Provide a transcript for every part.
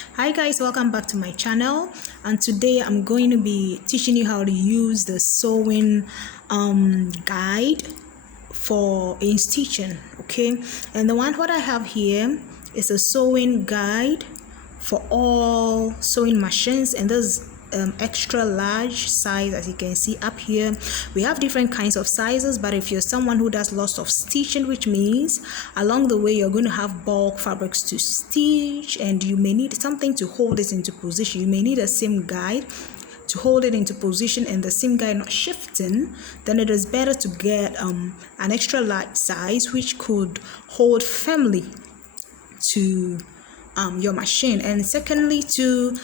Hi guys, welcome back to my channel, and today I'm going to be teaching you how to use the sewing guide for in stitching. Okay, and the one what I have here is a sewing guide for all sewing machines, and this extra large size. As you can see up here, we have different kinds of sizes, but if you're someone who does lots of stitching, which means along the way you're going to have bulk fabrics to stitch, and you may need something to hold it into position, you may need a seam guide to hold it into position and the seam guide not shifting, then it is better to get an extra large size which could hold firmly to your machine. And secondly too,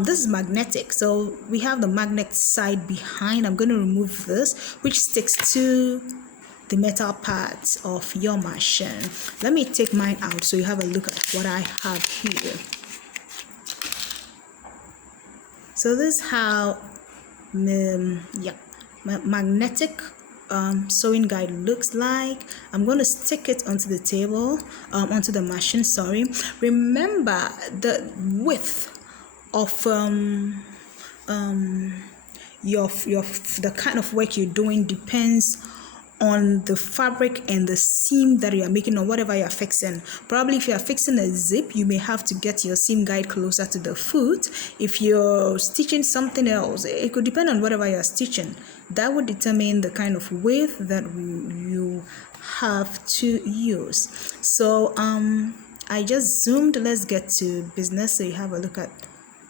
this is magnetic, so we have the magnet side behind. I'm going to remove this, which sticks to the metal parts of your machine. Let me take mine out so you have a look at what I have here. So this is how magnetic sewing guide looks like. I'm going to stick it onto the table, onto the machine, sorry. Remember, the width of the kind of work you're doing depends on the fabric and the seam that you are making or whatever you are fixing. Probably if you are fixing a zip, you may have to get your seam guide closer to the foot. If you're stitching something else, it could depend on whatever you are stitching. That would determine the kind of width that you have to use. So I just zoomed. Let's get to business so you have a look at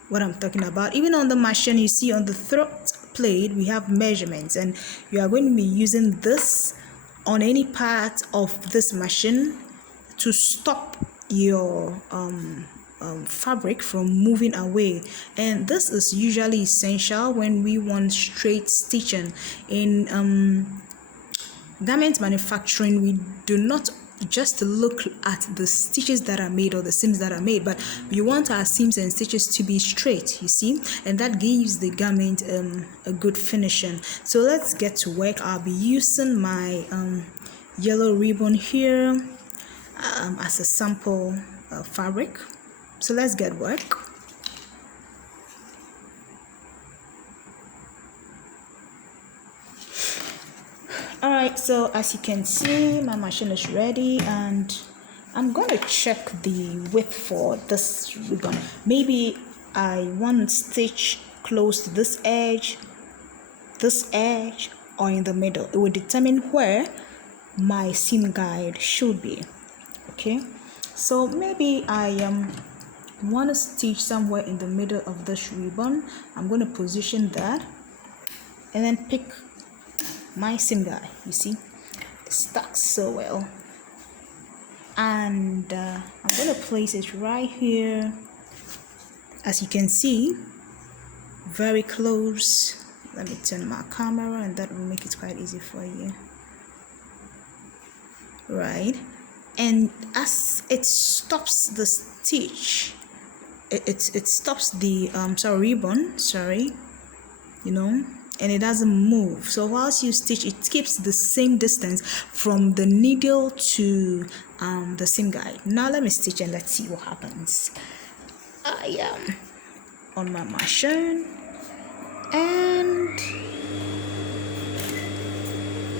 what I'm talking about. Even on the machine, you see on the throat plate we have measurements, and you are going to be using this on any part of this machine to stop your fabric from moving away. And this is usually essential when we want straight stitching. In garment manufacturing, we do not just look at the stitches that are made or the seams that are made, but we want our seams and stitches to be straight, you see, and that gives the garment a good finishing. So let's get to work. I'll be using my yellow ribbon here as a sample fabric. So let's get work. Alright, so as you can see, my machine is ready, and I'm going to check the width for this ribbon. Maybe I want to stitch close to this edge, or in the middle. It will determine where my seam guide should be. Okay, so maybe I want to stitch somewhere in the middle of this ribbon. I'm going to position that and then pick my seam guide. You see, it stacks so well, and I'm going to place it right here, as you can see, very close. Let me turn my camera, and that will make it quite easy for you, right? And as it stops the stitch, it stops the ribbon, you know, and it doesn't move. So whilst you stitch, it keeps the same distance from the needle to the seam guide. Now let me stitch and let's see what happens. I am on my machine, and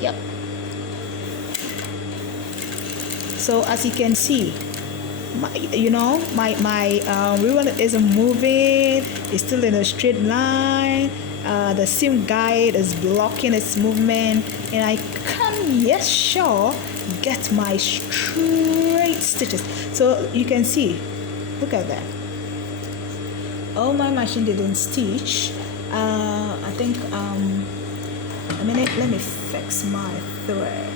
yep. So as you can see, my ribbon isn't moving. It's still in a straight line. The seam guide is blocking its movement, and I can get my straight stitches. So you can see, look at that. Oh, my machine didn't stitch. I think a minute, let me fix my thread.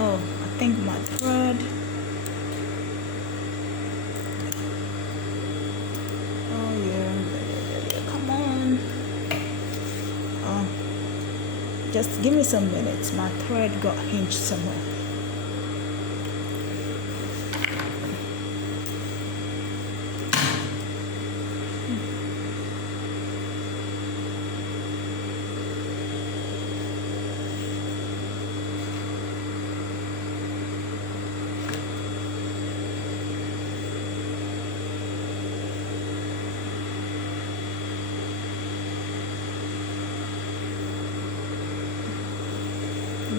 Oh, I think my thread. Oh yeah, come on. Oh, just give me some minutes. My thread got hinged somewhere.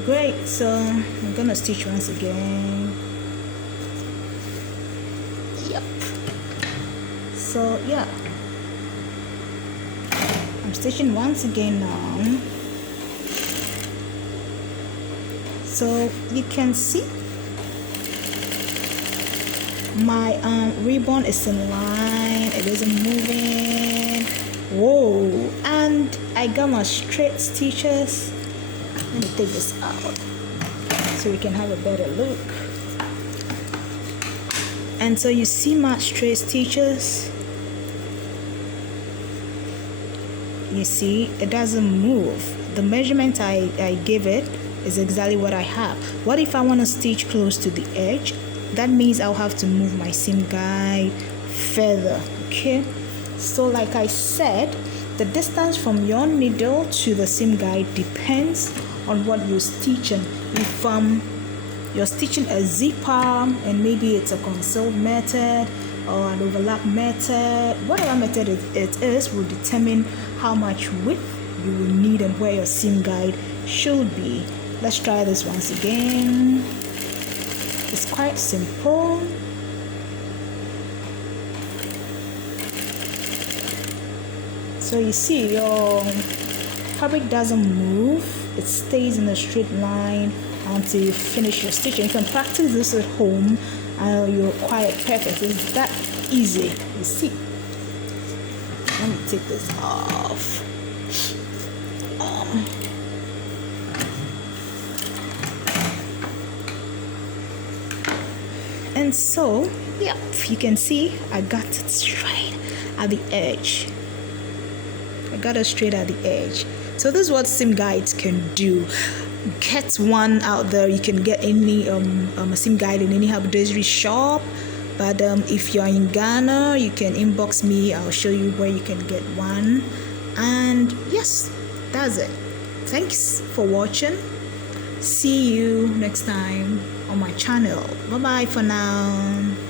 great. So I'm gonna stitch once again. Yep. So yeah, I'm stitching once again now. So you can see my ribbon is in line, it isn't moving. Whoa, and I got my straight stitches. Let me take this out so we can have a better look. And so you see my straight stitches. You see it doesn't move. The measurement I gave it is exactly what I have. What if I want to stitch close to the edge? That means I'll have to move my seam guide further. Okay, so like I said, the distance from your needle to the seam guide depends on what you're stitching. If you're stitching a zipper and maybe it's a concealed method or an overlap method, whatever method it is will determine how much width you will need and where your seam guide should be. Let's try this once again. It's quite simple. So you see your fabric doesn't move, it stays in a straight line until you finish your stitching. You can practice this at home and you're quite perfect. It's that easy. You see, let me take this off. And so, yeah, you can see I got it straight at the edge. I got it straight at the edge. So this is what seam guides can do. Get one out there. You can get any seam guide in any haberdashery shop. But if you're in Ghana, you can inbox me. I'll show you where you can get one. And yes, that's it. Thanks for watching. See you next time on my channel. Bye bye for now.